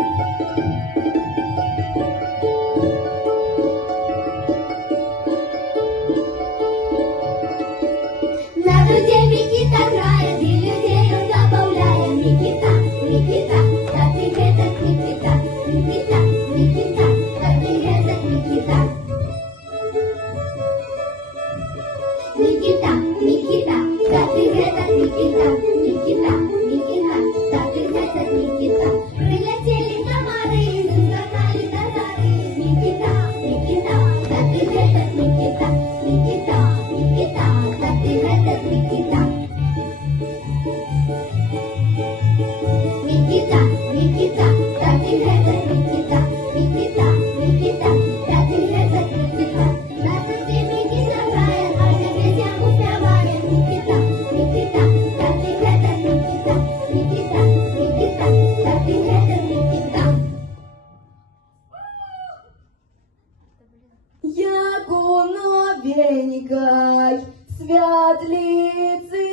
На груди Микита грает, и людей он забавляет. Микита, Микита, да ты этот Микита, Микита, Микита, да ты этот Микита. Микита, Микита, да ты этот Микита, Микита, Микита, да ты этот Микита. Прилетели комары, заскакали татары. Микита, Микита, да ты этот Микита, Микита, Микита, да ты этот Микита. Микита, Микита, да ты этот Микита, Микита, Микита, да ты этот Микита. На груди Микита грает, а медведям успевает. Микита, Микита, да ты этот Микита, Микита, Микита, да ты этот Микита. Яку новенькой святлицы,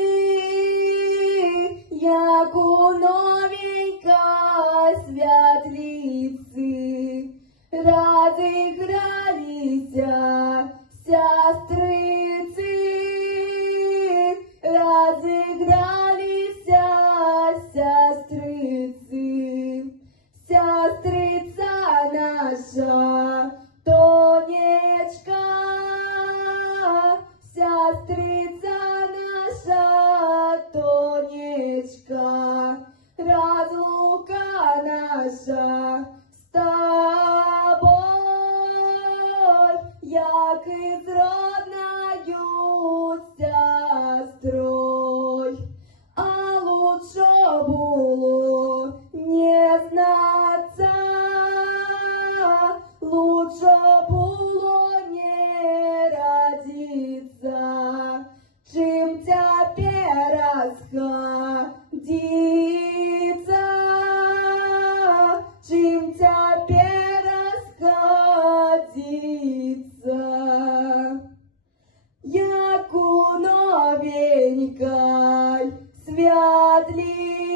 яку новенькой святлицы, разыгралися сестрыцы, разыгралися сестрыцы, сестрица наша Тонечка, сестрица наша Тонечка, разлука наша с тобой, як із родною сестрой. А лучше було не знаться, лучше було не родиться, чим теперь расходиться, чим теперь расходиться. Яку новенькой святлицей,